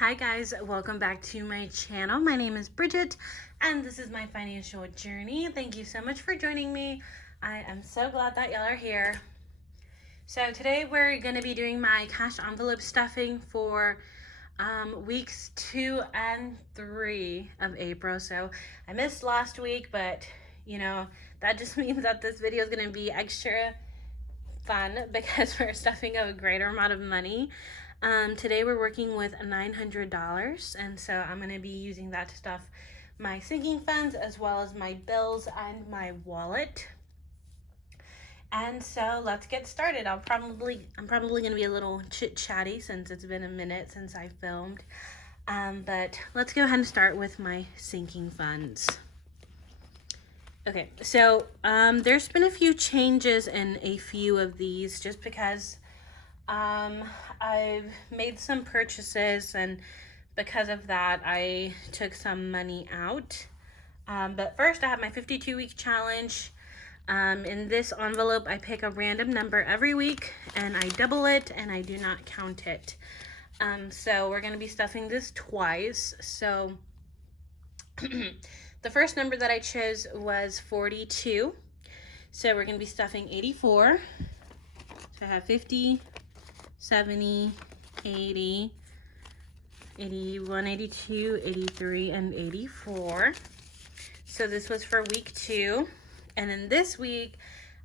Hi guys, welcome back to my channel. My name is Bridget and this is my financial journey. Thank you so much for joining me. I am so glad that y'all are here. So today we're going to be doing my cash envelope stuffing for weeks 2 and 3 of April. So I missed last week, but you know, that just means that this video is going to be extra fun because we're stuffing a greater amount of money. Today we're working with $900, and so I'm going to be using that to stuff my sinking funds as well as my bills and my wallet. And so let's get started. I'm probably going to be a little chit-chatty since it's been a minute since I filmed. But let's go ahead and start with my sinking funds. Okay, so there's been a few changes in a few of these just because I've made some purchases, and because of that I took some money out. But first I have my 52-week challenge. In this envelope I pick a random number every week and I double it and I do not count it. So we're going to be stuffing this twice. So the first number that I chose was 42. So we're going to be stuffing 84. So I have 50, 70, 80, 81, 82, 83, and 84. So this was for week 2. And then this week,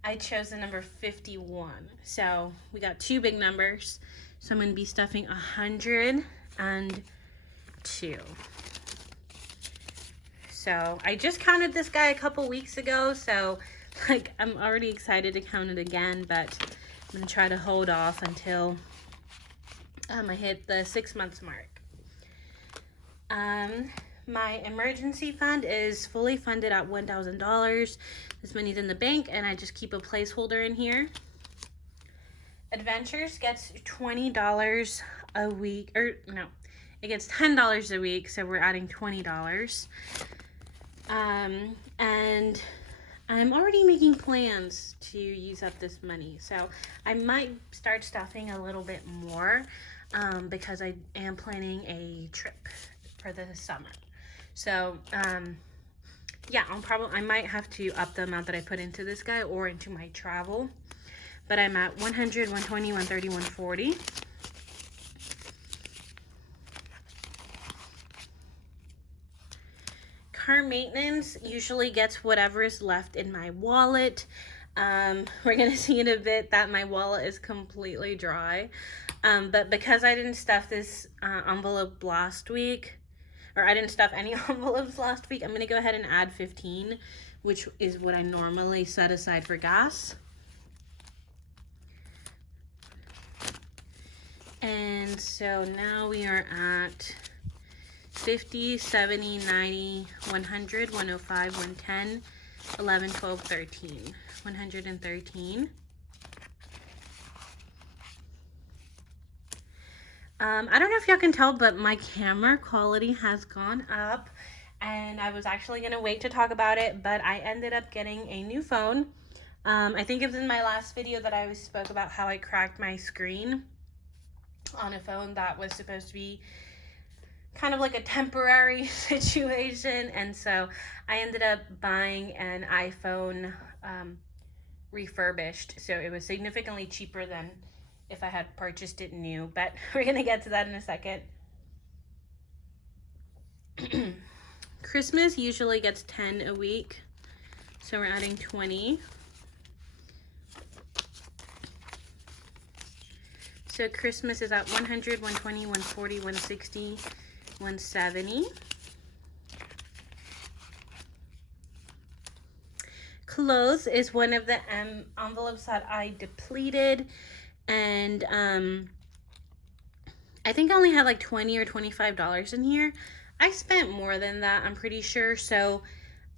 I chose the number 51. So we got 2 big numbers. So I'm going to be stuffing 102. So I just counted this guy a couple weeks ago. So like I'm already excited to count it again, but I'm going to try to hold off until I hit the 6 months mark. My emergency fund is fully funded at $1,000. This money's in the bank and I just keep a placeholder in here. Adventures gets $20 a week, or no, it gets $10 a week, so we're adding $20. And I'm already making plans to use up this money, so I might start stuffing a little bit more because I am planning a trip for the summer. So yeah, I might have to up the amount that I put into this guy or into my travel, but I'm at 100, 120, 130, 140. Car maintenance usually gets whatever is left in my wallet. We're going to see in a bit that my wallet is completely dry. But because I didn't stuff this envelope last week, or I didn't stuff any envelopes last week, I'm going to go ahead and add 15, which is what I normally set aside for gas. And so now we are at 50, 70, 90, 100, 105, 110, 11, 12, 13. 113. I don't know if y'all can tell, but my camera quality has gone up, and I was actually going to wait to talk about it, but I ended up getting a new phone. I think it was in my last video that I spoke about how I cracked my screen on a phone that was supposed to be kind of like a temporary situation, and so I ended up buying an iPhone refurbished, so it was significantly cheaper than if I had purchased it new, but we're gonna get to that in a second. Christmas usually gets 10 a week, so we're adding 20. So Christmas is at 100, 120, 140, 160, 170. Clothes is one of the envelopes that I depleted, and I think I only had like $20 or $25 in here. I spent more than that, I'm pretty sure, so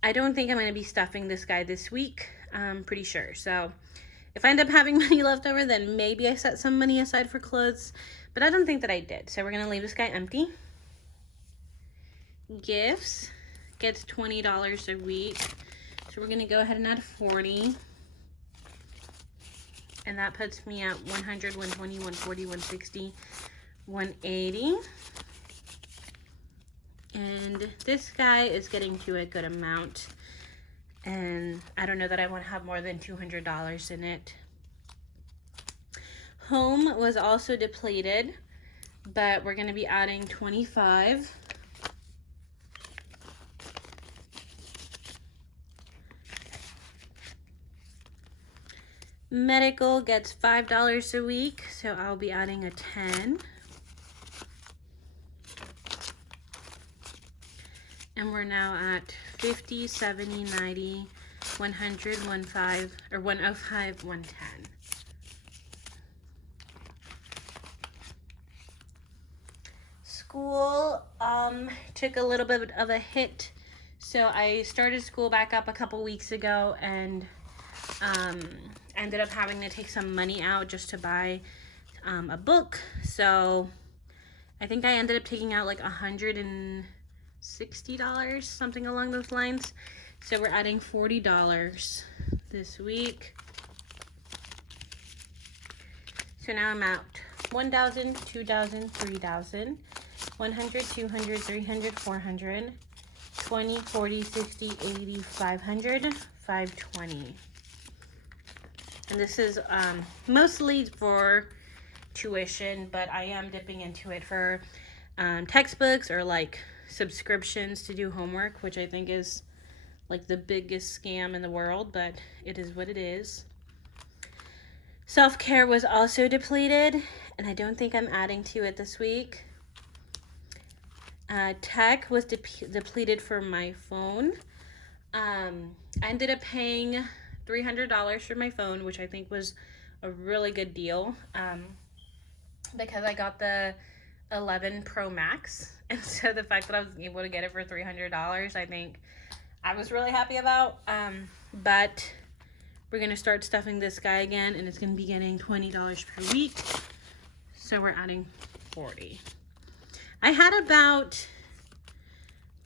I don't think I'm going to be stuffing this guy this week. I'm pretty sure. So if I end up having money left over, then maybe I set some money aside for clothes, but I don't think that I did. So we're going to leave this guy empty. Gifts gets $20 a week, so we're going to go ahead and add 40. And that puts me at 100, 120, 140, 160, 180. And this guy is getting to a good amount. And I don't know that I want to have more than $200 in it. Home was also depleted, but we're going to be adding 25. Medical gets $5 a week, so I'll be adding a 10. And we're now at 50, 70, 90, 100, 15, or 105, 110. School took a little bit of a hit. So I started school back up a couple weeks ago and ended up having to take some money out just to buy a book. So I think I ended up taking out like $160, something along those lines. So we're adding $40 this week. So now I'm at 1,000, 2,000, 3,000, 100, 200, 300, 400, 20, 40, 60, 80, 500, 520. And this is mostly for tuition, but I am dipping into it for textbooks or like subscriptions to do homework, which I think is like the biggest scam in the world, but it is what it is. Self-care was also depleted, and I don't think I'm adding to it this week. Tech was depleted for my phone. I ended up paying $300 for my phone, which I think was a really good deal because I got the 11 Pro Max. And so the fact that I was able to get it for $300, I think I was really happy about. But we're going to start stuffing this guy again, and it's going to be getting $20 per week. So we're adding 40. I had about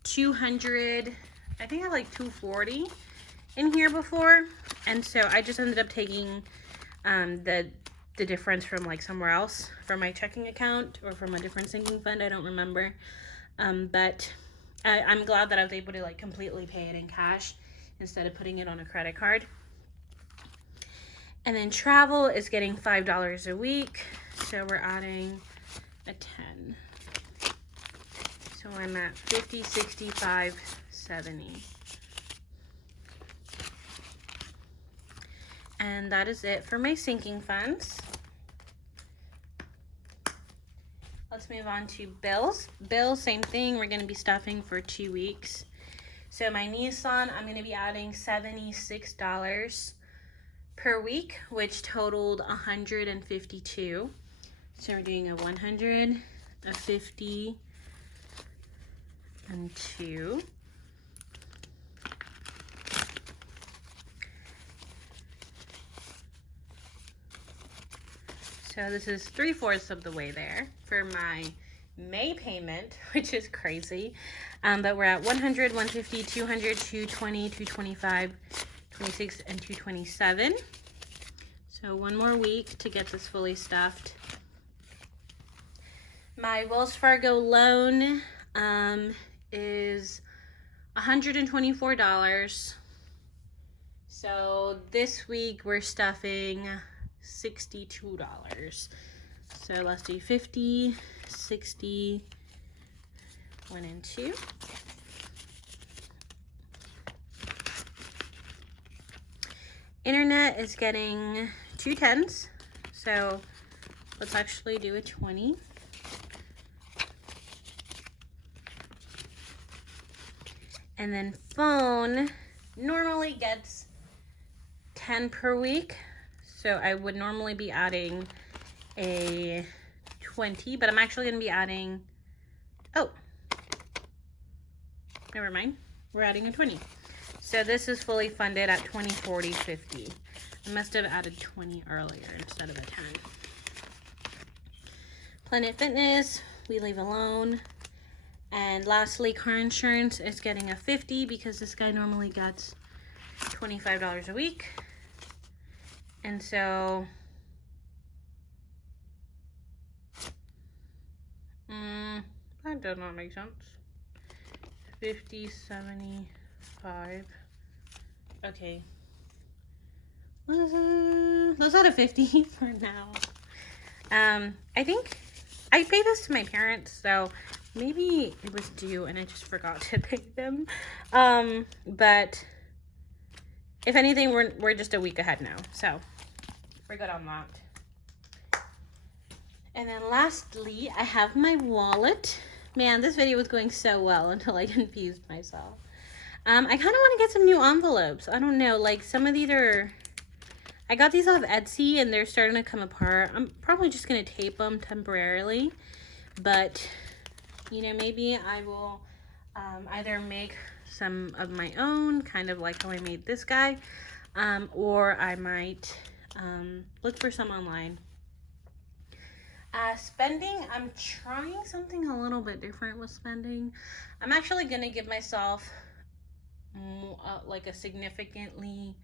200, I think I had like 240 in here before. And so I just ended up taking the difference from like somewhere else from my checking account or from a different sinking fund. I don't remember. But I'm glad that I was able to like completely pay it in cash instead of putting it on a credit card. And then travel is getting $5 a week. So we're adding a 10. So I'm at 50, 65, 70. And that is it for my sinking funds. Let's move on to bills. Bills, same thing. We're going to be stuffing for 2 weeks. So my Nissan, I'm going to be adding $76 per week, which totaled $152. So we're doing a 100, a 50, and 2. So this is 3/4 of the way there for my May payment, which is crazy. But we're at 100, 150, 200, 220, 225, 26, and 227. So one more week to get this fully stuffed. My Wells Fargo loan is $124. So this week we're stuffing $62. So let's do 50, 60, 1 and 2. Internet is getting 2 10s. So let's actually do a 20. And then phone normally gets 10 per week. So I would normally be adding a 20, but I'm actually going to be adding, oh, never mind. We're adding a 20. So this is fully funded at 20, 40, 50. I must have added 20 earlier instead of a 10. Planet Fitness, we leave alone. And lastly, car insurance is getting a 50 because this guy normally gets $25 a week. And so, that does not make sense. 50, 75. Okay. Let's add a 50 for now. I think I paid this to my parents, so maybe it was due and I just forgot to pay them. But if anything, we're just a week ahead now, so we're good on that. And then lastly, I have my wallet. Man, this video was going so well until I confused myself. I kind of want to get some new envelopes. I don't know, like some of these are, I got these off Etsy and they're starting to come apart. I'm probably just going to tape them temporarily, but you know, maybe I will either make some of my own, kind of like how I made this guy, or I might look for some online. Spending, I'm trying something a little bit different with spending. I'm actually going to give myself like a significantly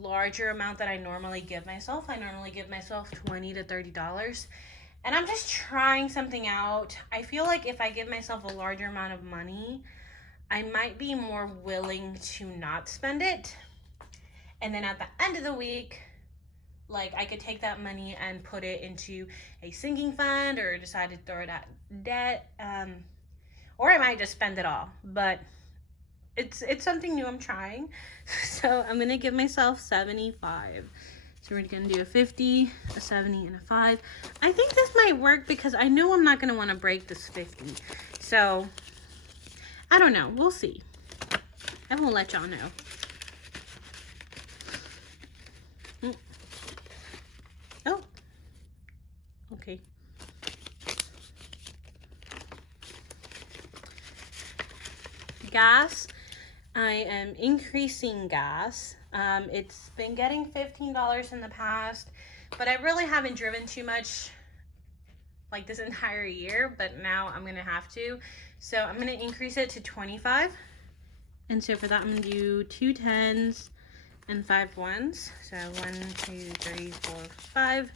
larger amount that I normally give myself. I normally give myself $20 to $30. And I'm just trying something out. I feel like if I give myself a larger amount of money, I might be more willing to not spend it. And then at the end of the week, like I could take that money and put it into a sinking fund or decide to throw it at debt. Or I might just spend it all. But it's something new I'm trying. So I'm going to give myself 75. So we're going to do a 50, a 70, and a 5. I think this might work because I know I'm not going to want to break this 50. So I don't know. We'll see. I will let y'all know. Oh, okay. Gas. I am increasing gas. It's been getting $15 in the past, but I really haven't driven too much like this entire year, but now I'm going to have to. So I'm going to increase it to 25. And so for that, I'm going to do 2 10s and 5 1s. So 1, 2, 3, 4, 5.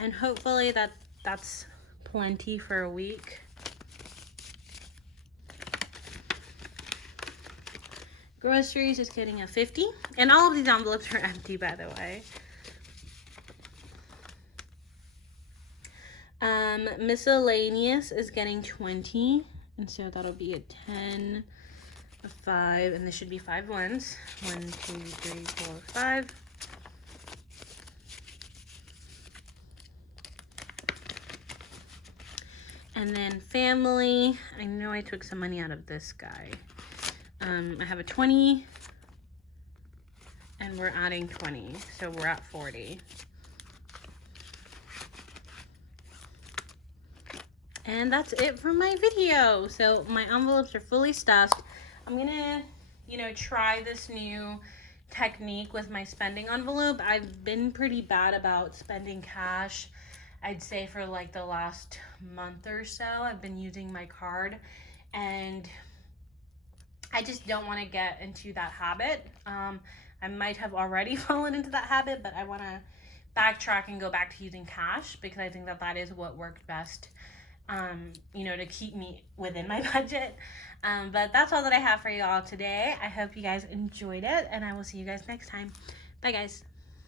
And hopefully that's plenty for a week. Groceries is getting a 50. And all of these envelopes are empty, by the way. Miscellaneous is getting 20. And so that'll be a 10, a 5, and this should be 5 1s. 1, 2, 3, 4, 5. And then family, I know I took some money out of this guy. I have a 20, and we're adding 20, so we're at 40. And that's it for my video. So my envelopes are fully stuffed. I'm gonna, you know, try this new technique with my spending envelope. I've been pretty bad about spending cash. I'd say for like the last month or so, I've been using my card, and I just don't want to get into that habit. I might have already fallen into that habit, but I want to backtrack and go back to using cash because I think that is what worked best, you know, to keep me within my budget. But that's all that I have for you all today. I hope you guys enjoyed it, and I will see you guys next time. Bye, guys.